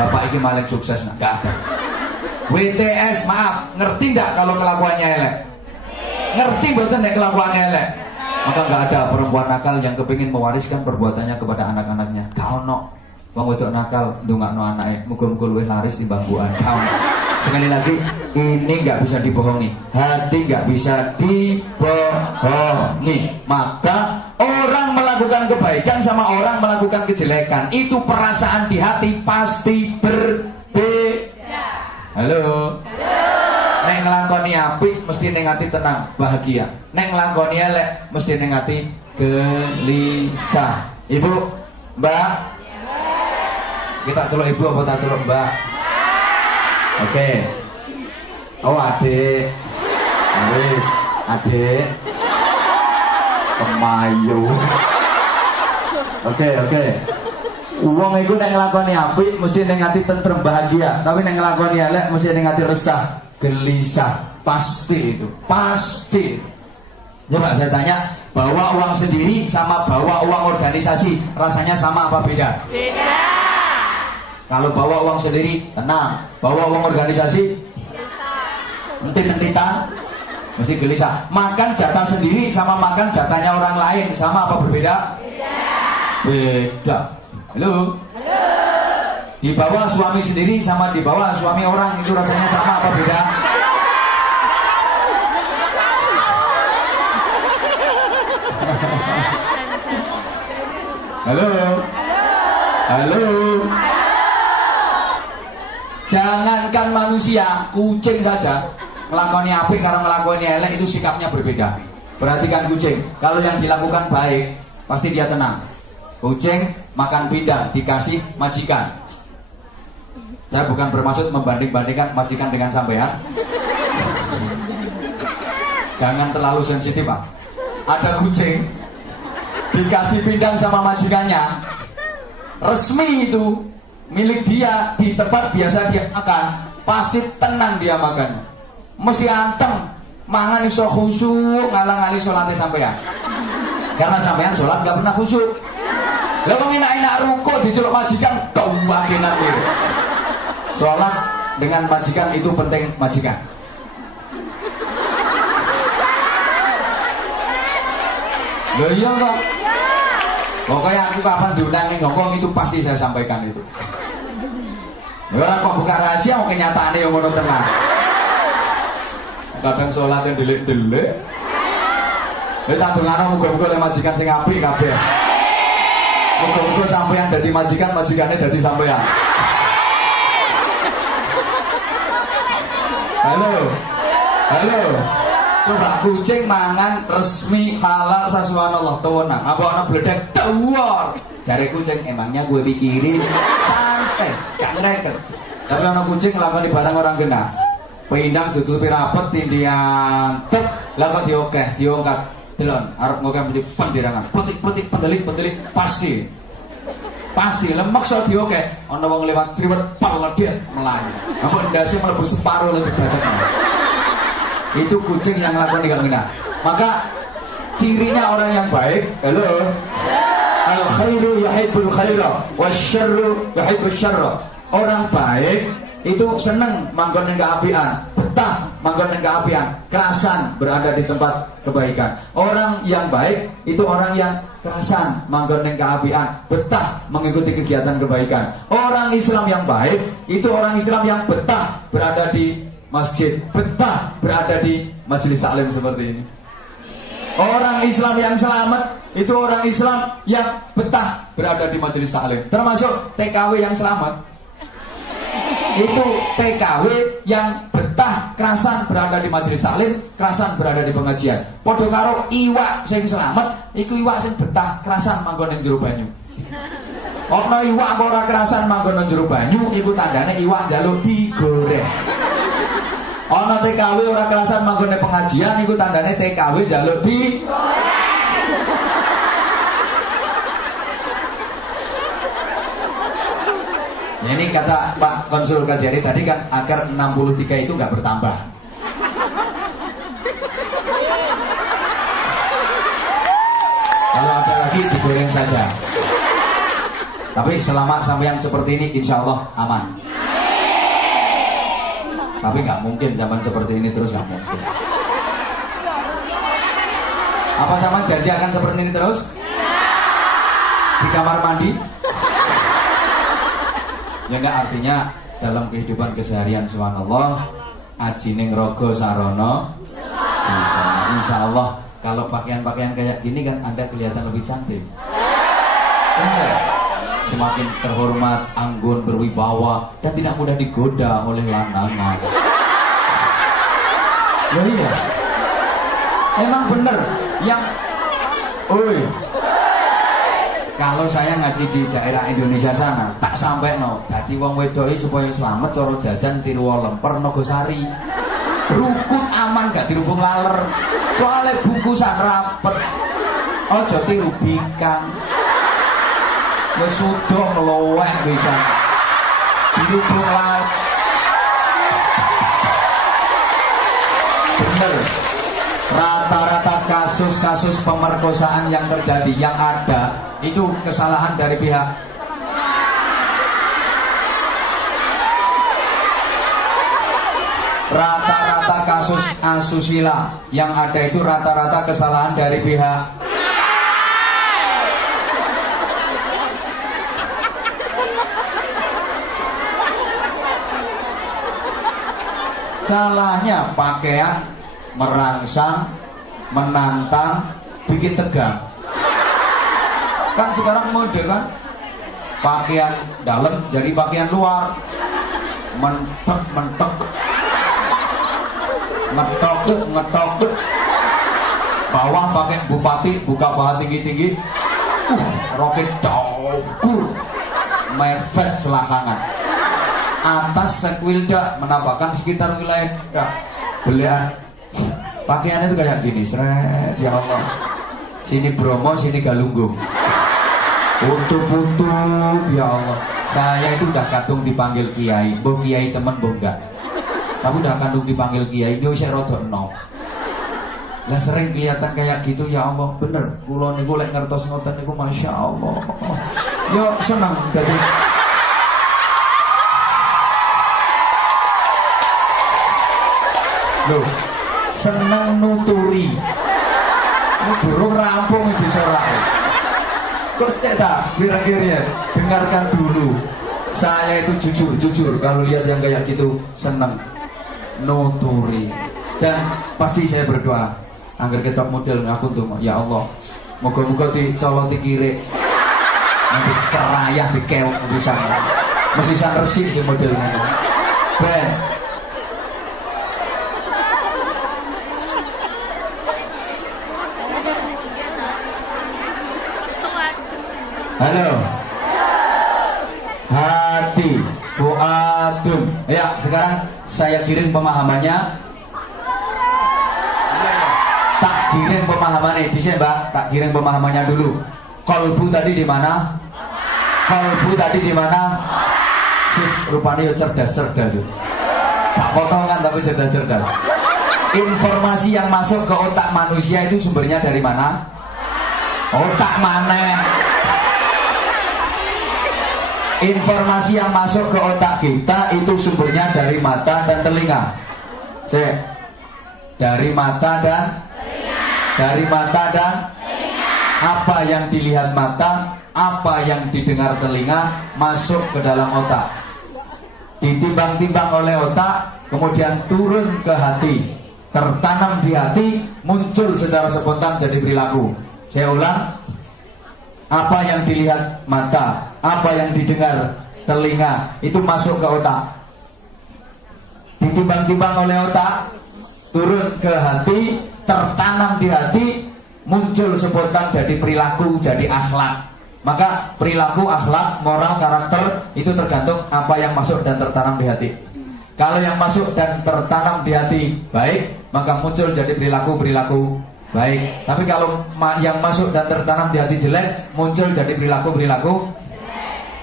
bapak ini maling sukses, nah gak ada. WTS, maaf, ngerti ndak kalau kelakuannya elek? Ngerti betul nek kelakuannya elek? Maka nggak ada perempuan nakal yang kepingin mewariskan perbuatannya kepada anak-anaknya. Kau no, wong wedok nakal ndongakno anake, muga-muga luwih laris timbang buan. Kau. Sekali lagi, ini nggak bisa dibohongi. Hati nggak bisa dibohongi. Maka orang melakukan kebaikan sama orang melakukan kejelekan, itu perasaan di hati pasti berbeda. Halo. Nek nglakoni apik mesti ning ati tenang, bahagia. Nek nglakoni elek mesti ning ati gelisah. Ibu, Mbak. Kita celuk ibu apa tak celuk Mbak? Oke. Oh, adik. Wis, adik. Kemayu. Oke. Wong iku nek nglakoni apik mesti ning ati tentrem bahagia, tapi nek nglakoni elek mesti ning ati resah, gelisah. Pasti itu, pasti. Coba saya tanya, bawa uang sendiri sama bawa uang organisasi rasanya sama apa beda? Beda. Kalau bawa uang sendiri tenang, bawa uang organisasi entit-entitan mesti gelisah. Makan jatah sendiri sama makan jatahnya orang lain sama apa berbeda? Beda. Halo? Halo. Di bawah suami sendiri sama di bawah suami orang itu rasanya sama apa beda? Halo? Halo? Jangankan manusia, kucing saja ngelakoni apik karena ngelakoni elek itu sikapnya berbeda. Perhatikan kucing, kalau yang dilakukan baik pasti dia tenang. Kucing makan pindang dikasih majikan. Saya bukan bermaksud membanding-bandingkan majikan dengan sampean. Jangan terlalu sensitif, Pak. Ada kucing dikasih pindang sama majikannya, resmi itu milik dia, di tempat biasa dia makan, pasti tenang dia makan. Mesti anteng, mangan iso khusyuk, ngalang-ngali sholatnya sampean. Karena sampean sholat gak pernah khusyuk. Lah wong enak-enak ruko diceluk majikan kau wakilan gitu. Sholat dengan majikan itu penting majikan. Loh iya kok. Pokoknya aku kapan diundang ning Hongkong itu pasti saya sampaikan itu. Orang kok buka rahasia, mau kenyataannya yang ngono tenang. Kadang sholat yang delik-delik. Wis tak dongano muga-muga oleh majikan sing apik kabeh. Muga-muga sampeyan dadi majikan, majikannya dadi sampeyan. Halo. Halo. Coba kucing mangan resmi halal sasuwanallah tenang. Apa ana bledek tuwor. Jare kucing emangnya gue pikirin santai, gak ngereket. Tapi ana kucing nglakoni barang orang kena. Pindang ditutupi rapet tindian tek, lah kok diokeh, diongkat. Delon arep ngokeh mesti pendirangan. Petik pendelik pasti. Pasti lemak so diokeh. Ana wong lewat sriwet parledet melayu. Apa ndase mlebu separo lebih dadak. Itu kucing yang ngelakuin gak ngena. Maka cirinya orang yang baik, halo, al khairu yuhibbul khaira wasyarru yuhibbus syarra. Orang baik itu seneng manggon ning keapian, betah manggon ning keapian, kerasan berada di tempat kebaikan. Orang yang baik itu orang yang kerasan manggon ning keapian, betah mengikuti kegiatan kebaikan. Orang Islam yang baik itu orang Islam yang betah berada di masjid, betah berada di majelis taklim seperti ini. Orang Islam yang selamat itu orang Islam yang betah berada di majelis taklim. Termasuk TKW yang selamat. Itu TKW yang betah kerasan berada di majelis taklim, kerasan berada di pengajian. Padha karo iwak sing selamat, iku iwak sing betah kerasan manggon ning jero banyu. Ana iwak ora kerasan manggon ning jero banyu, iku tandane iwak njaluk digoreng. Ana TKW ora kerasan manggone pengajian iku tandane TKW njaluk di. Ya, ini kata Pak Konsul Kajari tadi kan agar 63 itu nggak bertambah. Kalau ada lagi digoreng saja. Tapi selama sampean seperti ini insya Allah aman. Tapi nggak mungkin zaman seperti ini terus, nggak mungkin. Apa sama janji akan seperti ini terus? Di kamar mandi? Ya enggak, artinya dalam kehidupan keseharian subhanallah ajining rogo sarono insya Allah. Kalau pakaian-pakaian kayak gini kan Anda kelihatan lebih cantik. Benar. Semakin terhormat, anggun, berwibawa, dan tidak mudah digoda oleh lanangan. Ya iya. Emang bener yang kalau saya ngaji di daerah Indonesia sana, tak sampai no. Dadi wong wedok supaya selamat coro jajan Tirwo Lemper Nogosari. Rukun aman gak dirubung laler. Soalnya bungkusan rapet. Ojo tiru bikang. Wis sudah ngelowek bisa. Dirubung laler. Bener. Rata-rata kasus-kasus pemerkosaan yang terjadi yang ada itu kesalahan dari pihak rata-rata kasus asusila yang ada itu rata-rata kesalahan dari pihak salahnya pakaian merangsang, menantang, bikin tegang. Kan sekarang mode kan pakaian dalam jadi pakaian luar, mentok ngetok bawah pakai bupati buka paha tinggi roket dogur mepet selakangan atas sekwilda menampakkan sekitar wilayah belian pakaiannya itu kayak gini seret ya Allah, sini Bromo sini Galunggung putu ya Allah. Saya itu udah kadung dipanggil kiai, boh kiai temen boh enggak, tapi udah kadung dipanggil kiai ini saya rodok no lah sering kelihatan kayak gitu ya Allah. Bener kula niku lek ngertos ngoten niku masya Allah yo seneng jadi loh seneng nuturi durung rampung di sorak terus tak kira-kira dengarkan dulu. Saya itu jujur kalau lihat yang kayak gitu seneng nuturi dan pasti saya berdoa agar kita model aku tuh ya Allah moga-moga dicoloti kiri nanti kerayah dikeok bisa mesti resik si modelnya ben. Halo. Hati, fuadun. Ya, sekarang saya kirim pemahamannya. Tak kirim pemahamannya di sini, Mbak. Tak kirim pemahamannya dulu. Kolbu tadi di mana? Kolbu tadi di mana? Rupanya cerdas. Tak potongan tapi cerdas. Informasi yang masuk ke otak manusia itu sumbernya dari mana? Otak mana? Informasi yang masuk ke otak kita itu sumbernya dari mata dan telinga. Dari mata dan apa yang dilihat mata, apa yang didengar telinga masuk ke dalam otak. Ditimbang-timbang oleh otak, kemudian turun ke hati, tertanam di hati, muncul secara spontan jadi perilaku. Saya ulang. Apa yang dilihat mata, apa yang didengar telinga itu masuk ke otak, ditimbang-timbang oleh otak, turun ke hati, tertanam di hati, muncul spontan jadi perilaku, jadi akhlak. Maka perilaku, akhlak, moral, karakter itu tergantung apa yang masuk dan tertanam di hati. Kalau yang masuk dan tertanam di hati baik, maka muncul jadi perilaku baik. Tapi kalau yang masuk dan tertanam di hati jelek, muncul jadi perilaku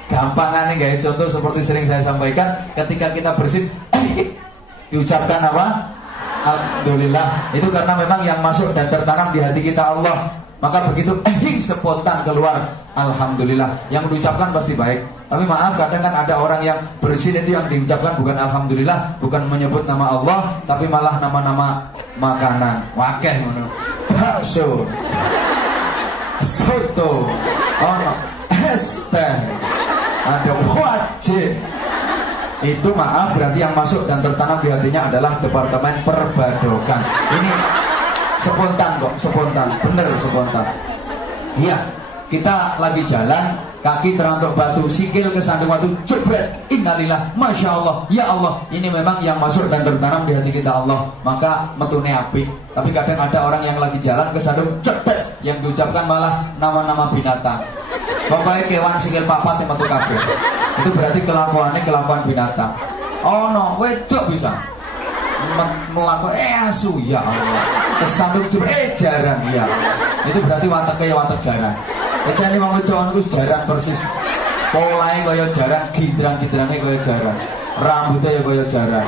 gampangannya gaya contoh seperti sering saya sampaikan, ketika kita bersin diucapkan apa? Alhamdulillah. Itu karena memang yang masuk dan tertanam di hati kita Allah Maka begitu spontan keluar alhamdulillah, yang diucapkan pasti baik. Tapi maaf, kadang kan ada orang yang bersin itu yang diucapkan bukan alhamdulillah, bukan menyebut nama Allah, tapi malah nama-nama makanan. Wakeh ngono. Bakso, soto, es teh, ada wajib. Itu maaf, berarti yang masuk dan tertanam di hatinya adalah departemen perbadokan. Ini spontan kok, spontan, bener spontan. Iya, kita lagi jalan, kaki terantuk batu, sikil kesandung batu, jebret, innalillah, masya Allah, ya Allah. Ini memang yang masuk dan tertanam di hati kita Allah, maka metune apik. Tapi kadang ada orang yang lagi jalan kesandung, jebret, yang diucapkan malah nama-nama binatang. Pokoknya kewan sikil papat yang metu kabeh. Itu berarti kelakuannya kelakuan binatang. Oh no, wedok bisa melakukan asu, ya Allah. Kesandung jebret, jarang, ya Allah. Itu berarti wataknya watak jarang. Itu ini mau ngecon itu jarang persis. Polanya kaya jarang, gidrang-gidrangnya kaya jarang, rambutnya ya kaya jarang.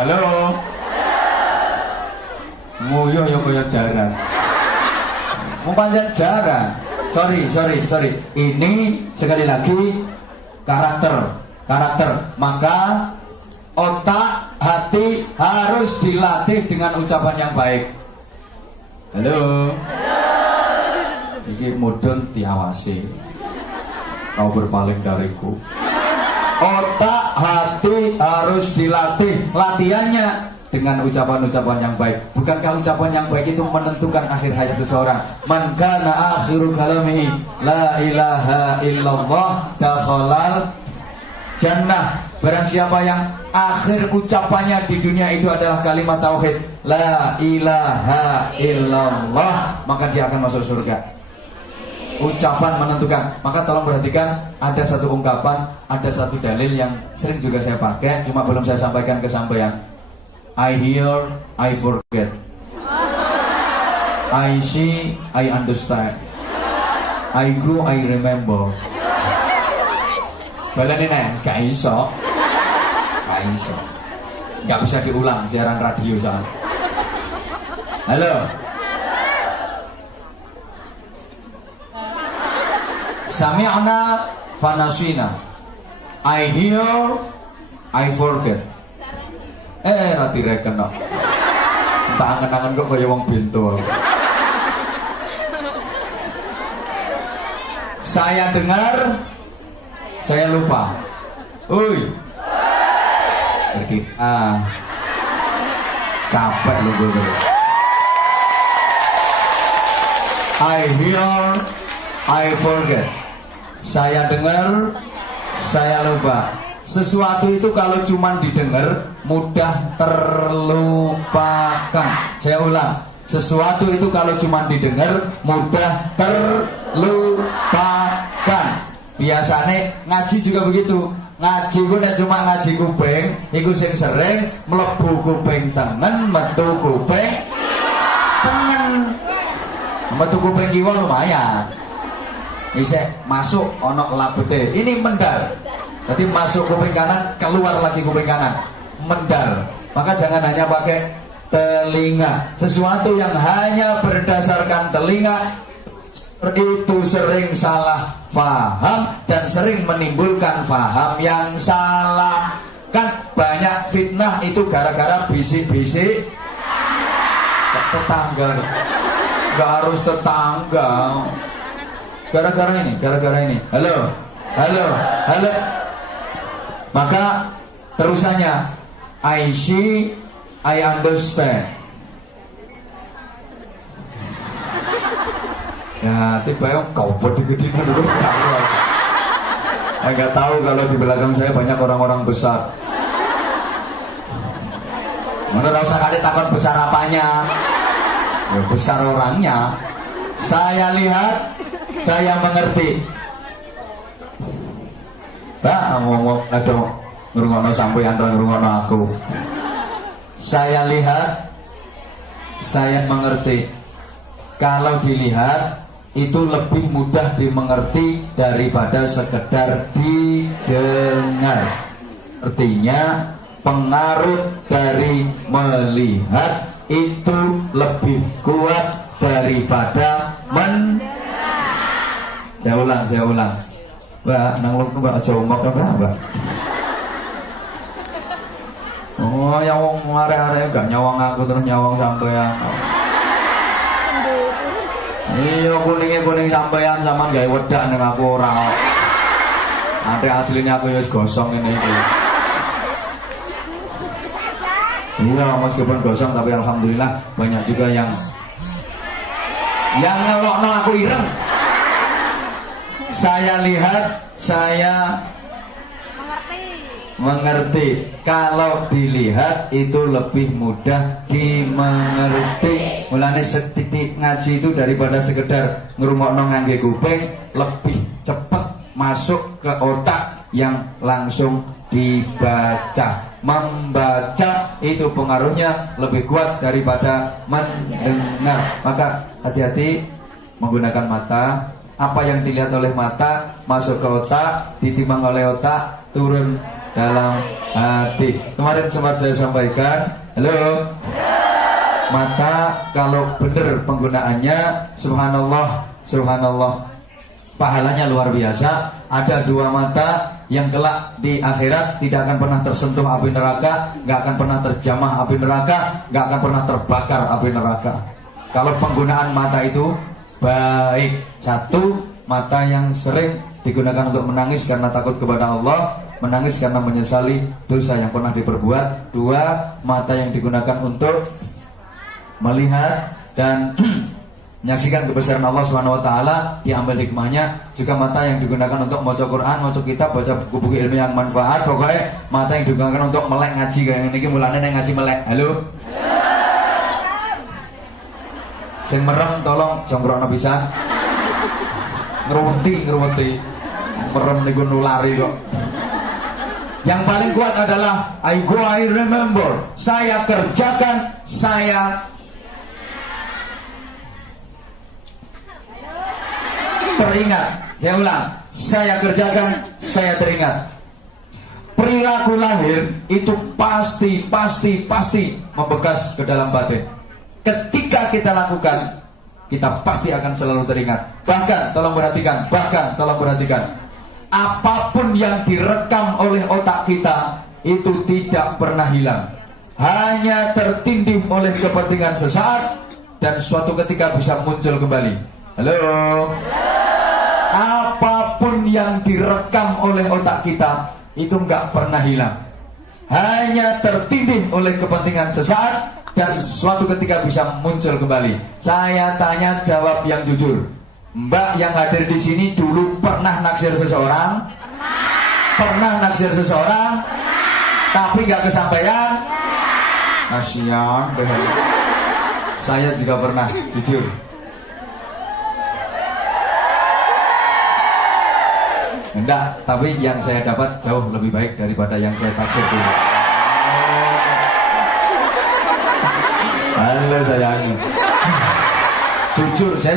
Halo, nguyuh ya kaya jarang. Mau panjang jarang. Sorry. Ini sekali lagi karakter. Maka otak, hati harus dilatih dengan ucapan yang baik. Halo. Iki mudun diawasi. Kau berpaling dariku. Otak, hati harus dilatih. Latihannya dengan ucapan-ucapan yang baik. Bukankah ucapan yang baik itu menentukan akhir hayat seseorang? Man kana akhiru kalamihi la ilaha illallah dakhalal jannah. Barang siapa yang akhir ucapannya di dunia itu adalah kalimat tauhid la ilaha illallah, maka dia akan masuk surga. Ucapan menentukan. Maka tolong perhatikan, ada satu ungkapan, ada satu dalil yang sering juga saya pakai, cuma belum saya sampaikan ke sampean. I hear, I forget. I see, I understand. I go, I remember. Balane nek gak iso. Gak bisa diulang siaran radio soal. Halo. Sami'na fanasina. I hear, I forget. Rati reken no. Tak angen-angen kok kaya wong bento. Saya dengar, saya lupa. Uy. Pergi. Capek lu gue. I hear, I forget. Saya dengar, saya lupa. Sesuatu itu kalau cuma didengar mudah terlupakan. Saya ulang, sesuatu itu kalau cuma didengar mudah terlupakan. Biasanya ngaji juga begitu. Ngaji ku nek cuma ngaji kuping, iku sing sering mlebu kuping tengen, metu kuping tengen. Metu kuping kiwa lumayan. Isek masuk ono labete. Ini mendal. Jadi masuk kuping kanan, keluar lagi kuping kanan. Mendal. Maka jangan hanya pakai telinga. Sesuatu yang hanya berdasarkan telinga itu sering salah faham dan sering menimbulkan faham yang salah. Kan banyak fitnah itu gara-gara bisik-bisik tetangga. Gak harus tetangga. Gara-gara ini. Halo. Maka terusannya I see, I understand. Ya, tiba-tiba kau gede-gede dulu. Enggak tahu kalau di belakang saya banyak orang-orang besar. Mana rasa kali takut besar apanya? Ya, besar orangnya. Saya lihat, saya mengerti. Pak, ngomong ada ngrungokno sampeyan ngrungokno aku. Saya lihat, saya mengerti. Kalau dilihat itu lebih mudah dimengerti daripada sekedar didengar. Artinya pengaruh dari melihat itu lebih kuat daripada Saya ulang. Mbak, nang lu Mbak aja omong apa, Mbak? Oh, yang wong arek-arek gak nyawang aku terus nyawang sampean. Iya, kuning sampean sama gawe wedak ning aku ora. Nanti aslinya aku wis gosong ini iki. Iya, meskipun gosong tapi alhamdulillah banyak juga yang ngelokno aku ireng. Saya lihat, saya mengerti. Kalau dilihat itu lebih mudah dimengerti. Mulane setitik ngaji itu daripada sekedar ngrungokno ngangge kuping, lebih cepat masuk ke otak yang langsung dibaca. Membaca itu pengaruhnya lebih kuat daripada mendengar. Maka hati-hati menggunakan mata. Apa yang dilihat oleh mata masuk ke otak, ditimbang oleh otak, turun dalam hati. Kemarin sempat saya sampaikan, halo, mata kalau benar penggunaannya, subhanallah, pahalanya luar biasa. Ada dua mata yang kelak di akhirat tidak akan pernah tersentuh api neraka, gak akan pernah terjamah api neraka, gak akan pernah terbakar api neraka. Kalau penggunaan mata itu baik. Satu, mata yang sering digunakan untuk menangis karena takut kepada Allah, menangis karena menyesali dosa yang pernah diperbuat. Dua, mata yang digunakan untuk melihat dan menyaksikan kebesaran Allah SWT, diambil hikmahnya. Juga mata yang digunakan untuk baca Quran, baca kitab, baca buku-buku ilmu yang manfaat. Pokoknya mata yang digunakan untuk melek ngaji kayak ini, mulane yang ngaji melek. Halo, sing merem tolong jongkrokno pisan. Ngeruweti merem niku nulari kok. Yang paling kuat adalah I remember. Saya kerjakan, saya teringat. Saya ulang, saya kerjakan, saya teringat. Perilaku lahir itu pasti membekas ke dalam batin. Ketika kita lakukan, kita pasti akan selalu teringat. Bahkan, tolong perhatikan, apapun yang direkam oleh otak kita itu tidak pernah hilang, hanya tertindih oleh kepentingan sesaat dan suatu ketika bisa muncul kembali. Halo, apapun yang direkam oleh otak kita itu nggak pernah hilang, hanya tertindih oleh kepentingan sesaat dan suatu ketika bisa muncul kembali. Saya tanya, jawab yang jujur. Mbak yang hadir di sini dulu pernah naksir seseorang? Pernah naksir seseorang? Tapi nggak kesampaian? Kasihan. Saya juga pernah, jujur. Enggak, tapi yang saya dapat jauh lebih baik daripada yang saya taksir dulu. Halo sayang. Jujur, saya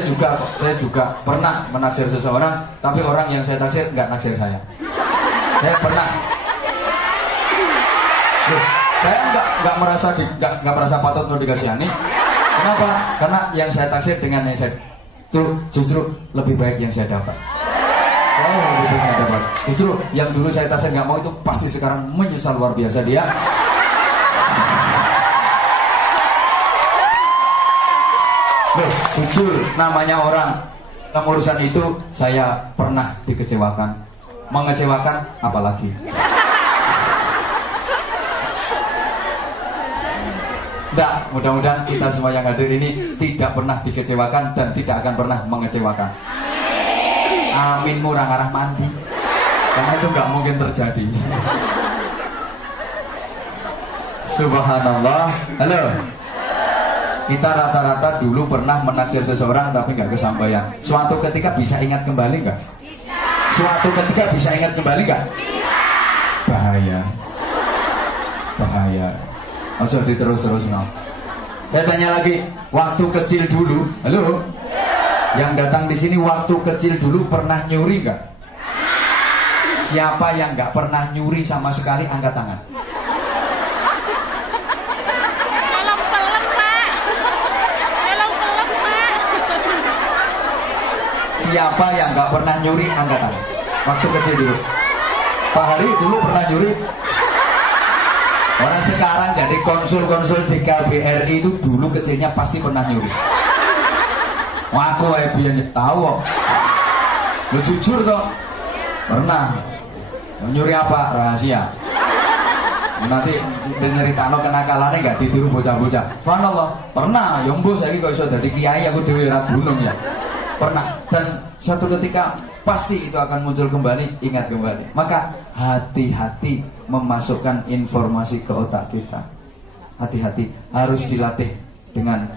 juga pernah menaksir seseorang, tapi orang yang saya taksir nggak naksir saya. Saya pernah. Saya nggak merasa patut untuk dikasihani. Kenapa? Karena yang saya taksir dengan yang saya itu justru lebih baik yang saya dapat. Oh, lebih baik yang dapat. Justru yang dulu saya taksir nggak mau itu pasti sekarang menyesal luar biasa dia. Loh, jujur, namanya orang dalam urusan itu saya pernah dikecewakan, mengecewakan apalagi. Nggak, mudah-mudahan kita semua yang hadir ini tidak pernah dikecewakan dan tidak akan pernah mengecewakan. Amin murah arah mandi, karena itu nggak mungkin terjadi. Subhanallah. Halo. Kita rata-rata dulu pernah menaksir seseorang tapi nggak kesampaian. Suatu ketika bisa ingat kembali nggak? Suatu ketika bisa ingat kembali nggak? Bahaya. Ojo diterus-terus no. Saya tanya lagi, waktu kecil dulu, halo? Yang datang di sini waktu kecil dulu pernah nyuri nggak? Siapa yang nggak pernah nyuri sama sekali angkat tangan? Siapa yang nggak pernah nyuri angkat tangan? Waktu kecil dulu. Pak Hari dulu pernah nyuri. Orang sekarang jadi konsul-konsul di KBRI itu dulu kecilnya pasti pernah nyuri. Wah, aku biar tahu kok. Lu jujur toh? Pernah. Nyuri apa? Rahasia. Nanti nyeritano kenakalannya gak ditiru bocah-bocah. Subhanallah, pernah. Yombo saya kok iso dadi kiai aku dhewe ra gunung ya. Pernah. Dan satu ketika pasti itu akan muncul kembali, ingat kembali. Maka hati-hati memasukkan informasi ke otak kita. Hati-hati, harus dilatih dengan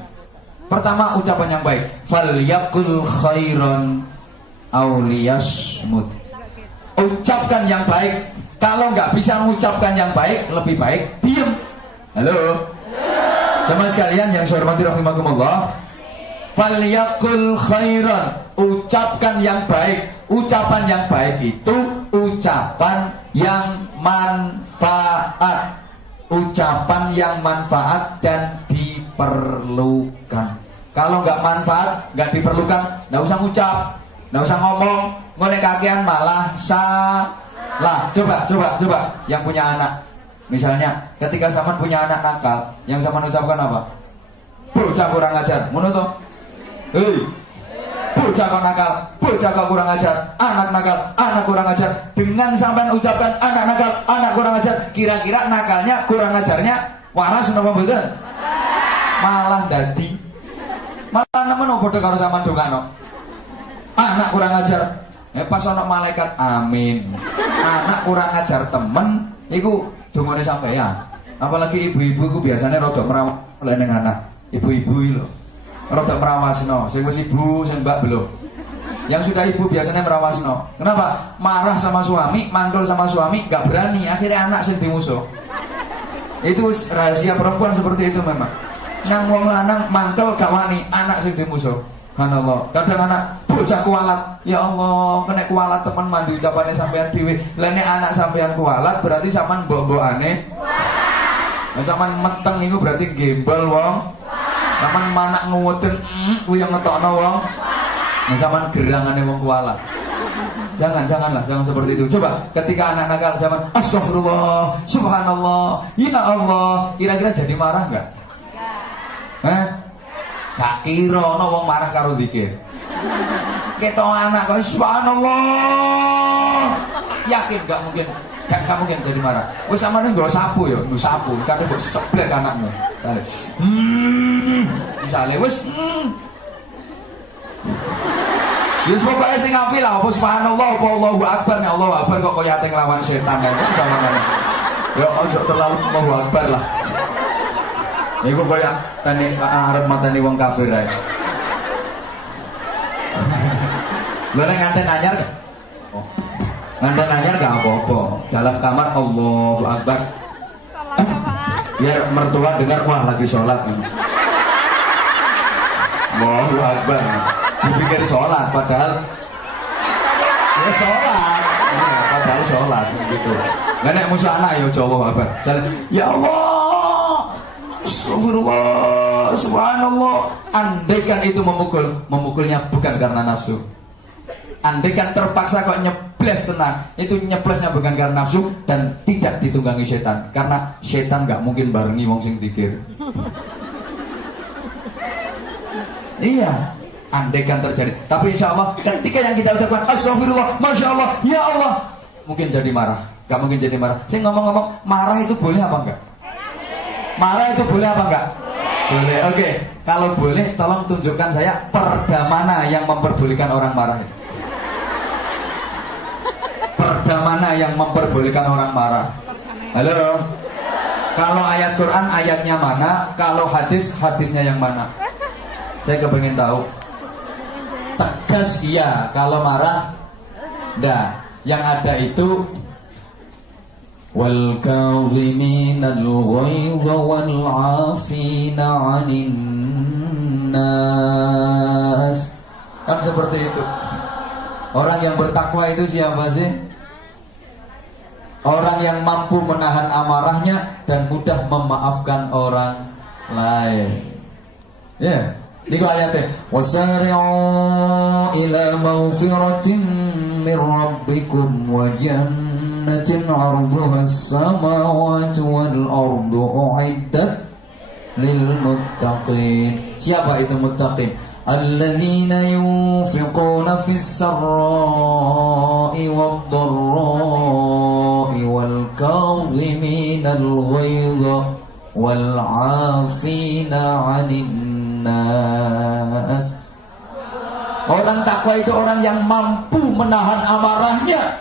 pertama ucapan yang baik. Falyaqul khairan aw liyasmut. Ucapkan yang baik. Kalau nggak bisa mengucapkan yang baik, lebih baik diam. Halo. Jemaah sekalian yang saya hormati rahimakumullah. Falyaqul khairan. Ucapkan yang baik. Ucapan yang baik itu ucapan yang manfaat. Ucapan yang manfaat dan diperlukan. Kalau nggak manfaat, nggak diperlukan, nggak usah ngucap, nggak usah ngomong. Ngone kakean malah salah. Coba yang punya anak. Misalnya ketika Saman punya anak nakal, yang Saman ucapkan apa? Bocah kurang ajar. Ngono toh? Hei. Bocah kok nakal, bocah kok kurang ajar, anak nakal, anak kurang ajar. Dengan sampean ucapkan anak nakal, anak kurang ajar, kira-kira nakalnya, kurang ajarnya waras napa mboten? Malah dadi. Malah nemen padha karo sampean dongano. Anak kurang ajar. Pas ana malaikat amin. Anak kurang ajar temen iku dongane sampean. Apalagi ibu-ibu iku biasanya rada merawat ning anak. Ibu-ibu iki lho. Rada merawasno, sing wis ibu, sing mbak belum. Yang sudah ibu biasanya merawasno. Kenapa? Marah sama suami, manggil sama suami, gak berani, akhirnya anak sing dimusuh. Itu rahasia perempuan seperti itu memang. Nang wong lanang manggil gak wani, anak sing dimusuh. Subhanallah. Kadang anak bocah kualat, ya Allah, kena kualat teman mandi ucapannya sampean dhewe. Lah nek anak sampean kualat berarti sampean mbok-mbokane. Lah sampean meteng iku berarti gembel wong. Sampean manak nguweden kuwi yang ngetokno wong. Nah sampean gerangane wong kualat. Jangan seperti itu. Coba ketika anak nakal sampean astagfirullah, subhanallah, ya Allah, kira-kira jadi marah enggak? Gak kira ana wong marah karo zikir. Ketok anak kok subhanallah. Yakin gak mungkin. Gak mungkin jadi marah. Wis sampeyan nggo sapu ya, nggo sapu. Kadang mbok seblek anakmu. Misale wis Yus pokoknya sing ngapi lah, apa subhanallah, apa Allahu Akbar, ya Allahu Akbar kok kaya ate nglawan setan ya, sama kan. Ya ojo terlalu Allahu Akbar lah. Iku kaya tani arep mateni wong kafir ae. Lha nek nganten anyar. Nganten anyar gak apa-apa. Dalam kamar Allahu Akbar. Biar mertua dengar wah lagi sholat. Allahu Akbar. Dipikir sholat padahal ya sholat. Padahal sholat gitu. Nek musuh anak ya Allahu Akbar. Ya Allah. Astagfirullah, subhanallah. Andaikan itu memukulnya bukan karena nafsu. Andaikan terpaksa kok nyebles tenang, itu nyeblesnya bukan karena nafsu dan tidak ditunggangi setan. Karena setan gak mungkin barengi wong sing zikir. Iya, andaikan terjadi. Tapi insya Allah ketika yang kita ucapkan astagfirullah, masya Allah, ya Allah, mungkin jadi marah. Gak mungkin jadi marah. Saya ngomong-ngomong, marah itu boleh apa enggak? Marah itu boleh apa enggak? Boleh. Oke. Kalau boleh tolong tunjukkan saya perda mana yang memperbolehkan orang marah. Perda mana yang memperbolehkan orang marah? Halo. Kalau ayat Quran ayatnya mana? Kalau hadis hadisnya yang mana? Saya kepengen tahu. Tegas iya, kalau marah enggak. Yang ada itu wal kadhiminal ghaidha wal 'afina 'anil nas. Kan seperti itu. Orang yang bertakwa itu siapa sih? Orang yang mampu menahan amarahnya dan mudah memaafkan orang lain. Ya, Niku ayatnya wasari'u ila maghfiratin min rabbikum wa jannatin 'arduha as-samawati wal ardu u'iddat lil muttaqin. Siapa itu muttaqin? Alladzina yunfiquna fis sarra'i wad dharra'i wal kadhiminal ghaidha wal 'afina 'anil nas. Orang takwa itu orang yang mampu menahan amarahnya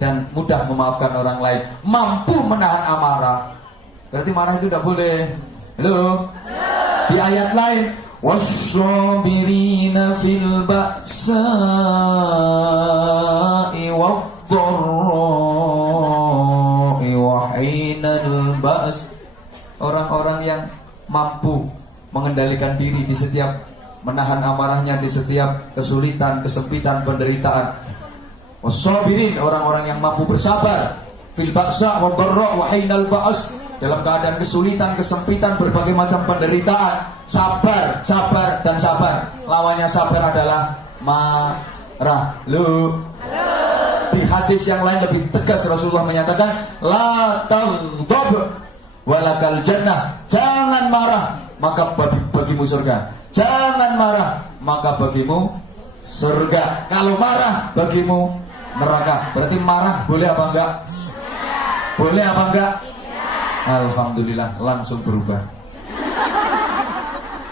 dan mudah memaafkan orang lain. Mampu menahan amarah. Berarti marah itu tidak boleh. Halo? Di ayat lain, wasyabirina fil ba'sa'i wad-dharra'i wa hinal ba's. Orang-orang yang mampu mengendalikan diri di setiap menahan amarahnya di setiap kesulitan, kesempitan, penderitaan. Wassabirin, orang-orang yang mampu bersabar fil ba'sa wa dharra wa hinal ba's, dalam keadaan kesulitan, kesempitan, berbagai macam penderitaan. Sabar, sabar dan sabar. Lawannya sabar adalah marah. Halo. Di hadis yang lain lebih tegas Rasulullah menyatakan la taghdab walakal jannah. Jangan marah, maka bagimu surga. Jangan marah, maka bagimu surga. Kalau marah, bagimu neraka. Berarti marah boleh apa enggak? Boleh apa enggak? Alhamdulillah, langsung berubah.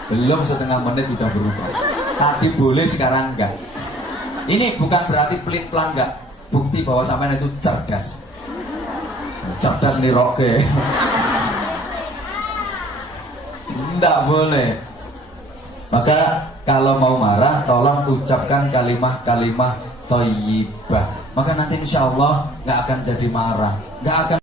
Belum setengah menit sudah berubah. Tadi boleh, sekarang enggak. Ini bukan berarti pelit-pelan, enggak. Bukti bahwa sampean itu cerdas. Cerdas nih roke. Enggak boleh. Maka kalau mau marah, tolong ucapkan kalimah-kalimah thayyibah. Maka nanti insya Allah nggak akan jadi marah, nggak akan